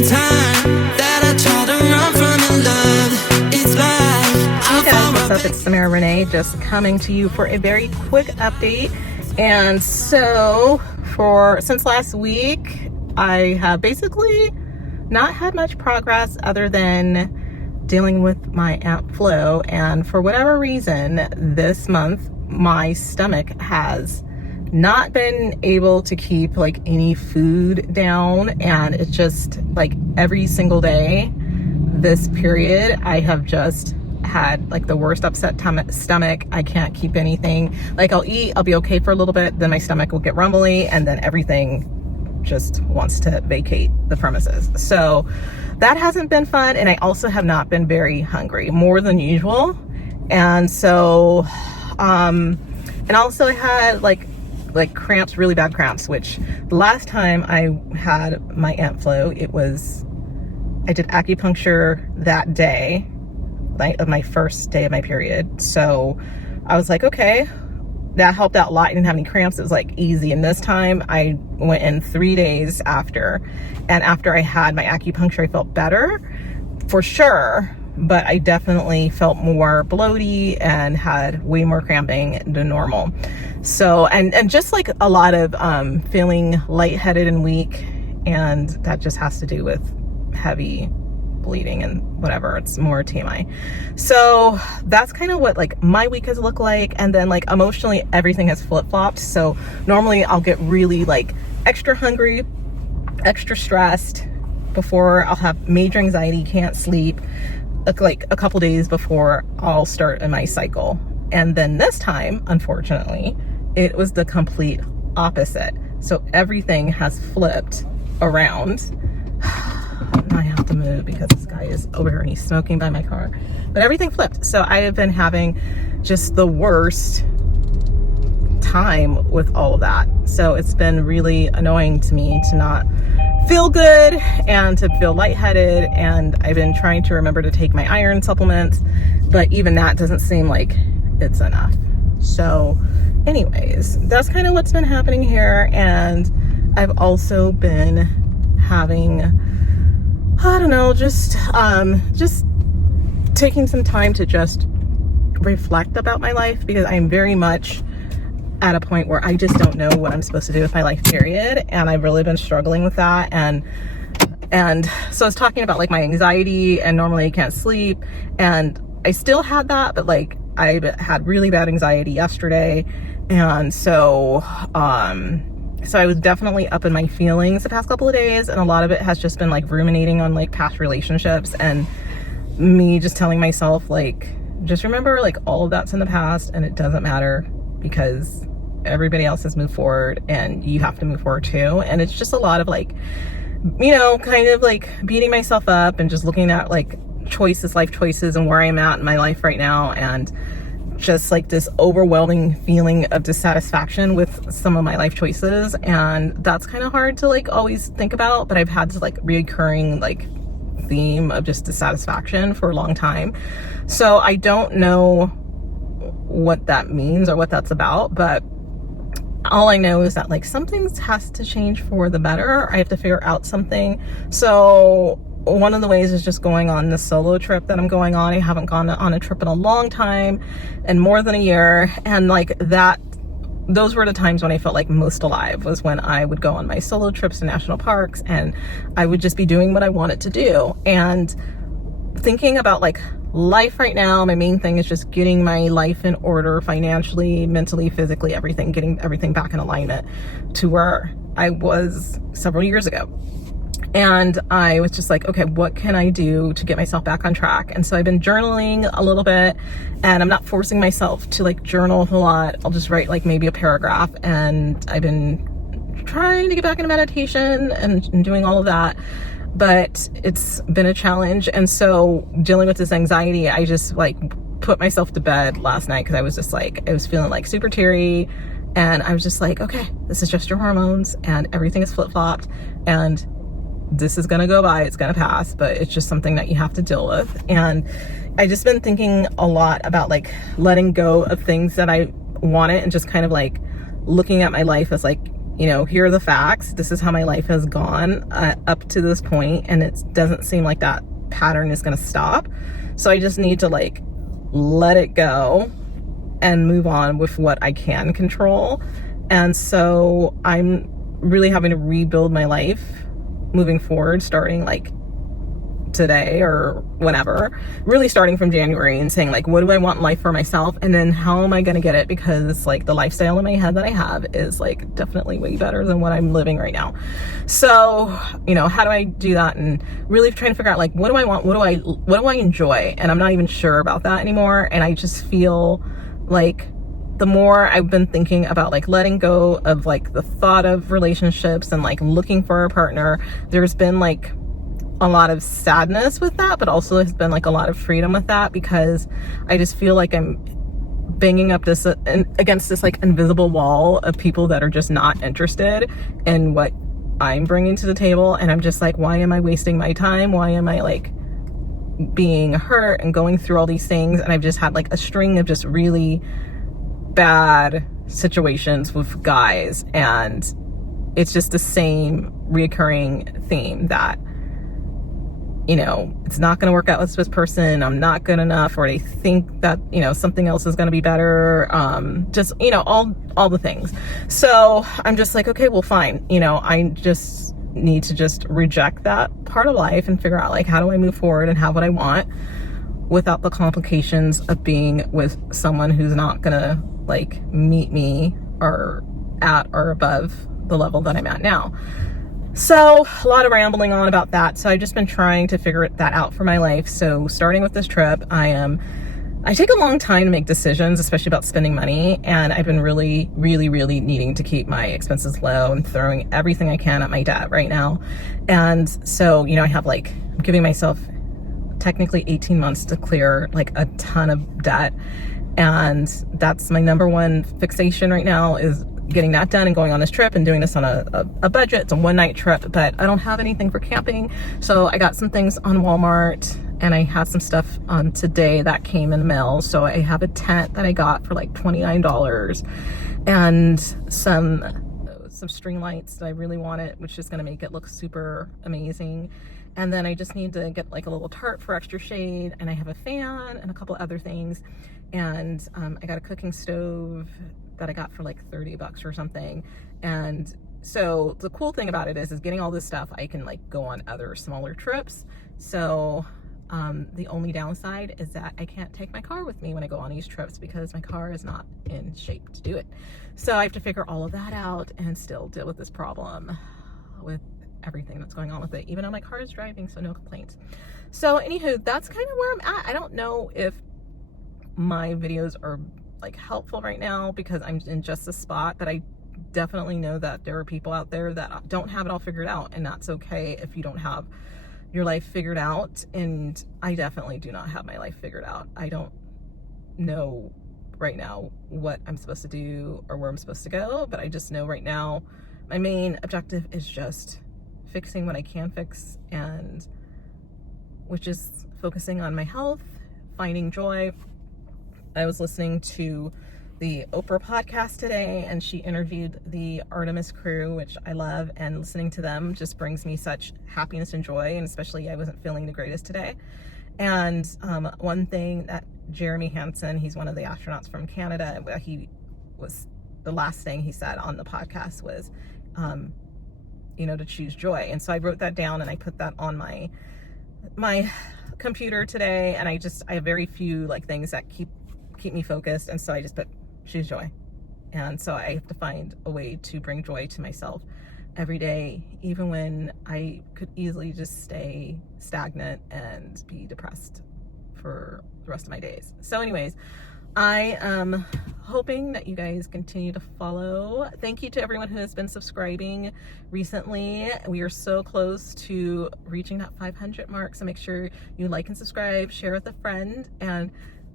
every time that I try to run from your love, it's like Hey guys, what's up? It's Samara Renee, just coming to you for a very quick update. And so since last week, I have basically not had much progress other than dealing with my Aunt Flo. And for whatever reason, this month, my stomach has not been able to keep like any food down. And it's just like every single day this period, I have just had like the worst upset stomach. I can't keep anything. Like I'll eat, I'll be okay for a little bit, then my stomach will get rumbly, and then everything just wants to vacate the premises. So that hasn't been fun. And I also have not been very hungry, more than usual. And so and also I had like cramps, really bad cramps, which the last time I had my Aunt Flo, I did acupuncture that day of my first day of my period. So I was like, okay, that helped out a lot. I didn't have any cramps. It was like easy. And this time I went in 3 days after. And after I had my acupuncture, I felt better for sure. But I definitely felt more bloaty and had way more cramping than normal. So, and just like a lot of feeling lightheaded and weak. And that just has to do with heavy bleeding and whatever. It's more TMI. So that's kind of what like my week has looked like. And then like emotionally, everything has flip-flopped. So normally I'll get really like extra hungry, extra stressed before I'll have major anxiety, can't sleep, like a couple days before I'll start in my cycle. And then this time, unfortunately, it was the complete opposite. So everything has flipped around. I have to move because this guy is over here and he's smoking by my car. But everything flipped. So I have been having just the worst time with all of that. So it's been really annoying to me to not feel good and to feel lightheaded. And I've been trying to remember to take my iron supplements, but even that doesn't seem like it's enough. So anyways, that's kind of what's been happening here. And I've also been having, I don't know, just taking some time to just reflect about my life, because I'm very much at a point where I just don't know what I'm supposed to do with my life, period. And I've really been struggling with that. And so I was talking about like my anxiety, and normally I can't sleep, and I still had that, but like I had really bad anxiety yesterday. And so I was definitely up in my feelings the past couple of days, and a lot of it has just been like ruminating on like past relationships, and me just telling myself like, just remember like all of that's in the past and it doesn't matter, because everybody else has moved forward and you have to move forward too. And it's just a lot of like, you know, kind of like beating myself up and just looking at like life choices and where I'm at in my life right now, and just like this overwhelming feeling of dissatisfaction with some of my life choices. And that's kind of hard to like always think about, but I've had this like reoccurring like theme of just dissatisfaction for a long time. So I don't know what that means or what that's about, but all I know is that like something has to change for the better. I have to figure out something. So one of the ways is just going on this solo trip that I'm going on. I haven't gone on a trip in a long time, and more than a year. And like that, those were the times when I felt like most alive, was when I would go on my solo trips to national parks, and I would just be doing what I wanted to do. And thinking about like life right now, my main thing is just getting my life in order financially, mentally, physically, everything, getting everything back in alignment to where I was several years ago. And I was just like, okay, what can I do to get myself back on track? And so I've been journaling a little bit, and I'm not forcing myself to like journal a whole lot. I'll just write like maybe a paragraph. And I've been trying to get back into meditation and doing all of that, but it's been a challenge. And so dealing with this anxiety, I just like put myself to bed last night, because I was just like, I was feeling like super teary, and I was just like, okay, this is just your hormones, and everything is flip-flopped, and this is gonna go by, it's gonna pass, but it's just something that you have to deal with. And I just been thinking a lot about like letting go of things that I wanted, and just kind of like looking at my life as like here are the facts. This is how my life has gone up to this point, and it doesn't seem like that pattern is going to stop. So I just need to like let it go and move on with what I can control. And so I'm really having to rebuild my life moving forward, starting like today or whenever, really starting from January and saying like, what do I want in life for myself? And then how am I going to get it? Because like the lifestyle in my head that I have is like definitely way better than what I'm living right now. So, how do I do that? And really trying to figure out like, what do I want? What do I enjoy? And I'm not even sure about that anymore. And I just feel like the more I've been thinking about like letting go of like the thought of relationships and like looking for a partner, there's been like a lot of sadness with that, but also has been like a lot of freedom with that, because I just feel like I'm banging up this against this like invisible wall of people that are just not interested in what I'm bringing to the table. And I'm just like, why am I wasting my time? Why am I like being hurt and going through all these things? And I've just had like a string of just really bad situations with guys, and it's just the same reoccurring theme that it's not going to work out with this person, I'm not good enough, or they think that something else is going to be better, just all the things. So I'm just like, okay, well, fine, I just need to just reject that part of life and figure out like, how do I move forward and have what I want without the complications of being with someone who's not gonna like meet me or at or above the level that I'm at now. So a lot of rambling on about that. So I've just been trying to figure that out for my life. So starting with this trip, I take a long time to make decisions, especially about spending money. And I've been really, really, really needing to keep my expenses low and throwing everything I can at my debt right now. And so, I have like, I'm giving myself technically 18 months to clear like a ton of debt. And that's my number one fixation right now, is getting that done and going on this trip and doing this on a budget. It's a one-night trip, but I don't have anything for camping. So I got some things on Walmart, and I had some stuff on today that came in the mail. So I have a tent that I got for like $29, and some string lights that I really wanted, which is going to make it look super amazing. And then I just need to get like a little tarp for extra shade, and I have a fan and a couple other things. And I got a cooking stove that I got for like $30 or something. And so the cool thing about it is getting all this stuff, I can like go on other smaller trips. So the only downside is that I can't take my car with me when I go on these trips, because my car is not in shape to do it. So I have to figure all of that out and still deal with this problem with everything that's going on with it, even though my car is driving, so no complaints. So anywho, that's kind of where I'm at. I don't know if my videos are like helpful right now, because I'm in just a spot, but I definitely know that there are people out there that don't have it all figured out, and that's okay if you don't have your life figured out. And I definitely do not have my life figured out. I don't know right now what I'm supposed to do or where I'm supposed to go, but I just know right now my main objective is just fixing what I can fix, and which is focusing on my health, finding joy. I was listening to the Oprah podcast today, and she interviewed the Artemis crew, which I love, and listening to them just brings me such happiness and joy, and especially I wasn't feeling the greatest today. And one thing that Jeremy Hansen, he's one of the astronauts from Canada, the last thing he said on the podcast was, to choose joy. And so I wrote that down, and I put that on my computer today, and I have very few like things that keep me focused, and so I just put choose joy. And so I have to find a way to bring joy to myself every day, even when I could easily just stay stagnant and be depressed for the rest of my days. So anyways, I am hoping that you guys continue to follow. Thank you to everyone who has been subscribing recently. We are so close to reaching that 500 mark, so make sure you like and subscribe, share with a friend, and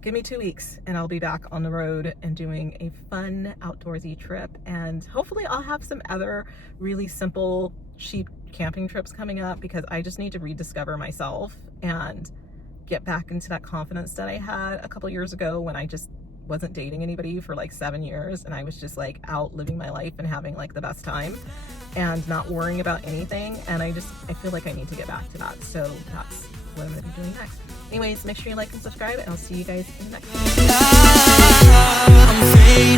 give me 2 weeks and I'll be back on the road and doing a fun outdoorsy trip. And hopefully I'll have some other really simple, cheap camping trips coming up, because I just need to rediscover myself and get back into that confidence that I had a couple years ago when I just wasn't dating anybody for like 7 years, and I was just like out living my life and having like the best time and not worrying about anything. And I feel like I need to get back to that. So that's what I'm going to be doing next. Anyways, make sure you like and subscribe, and I'll see you guys in the next one. I'm afraid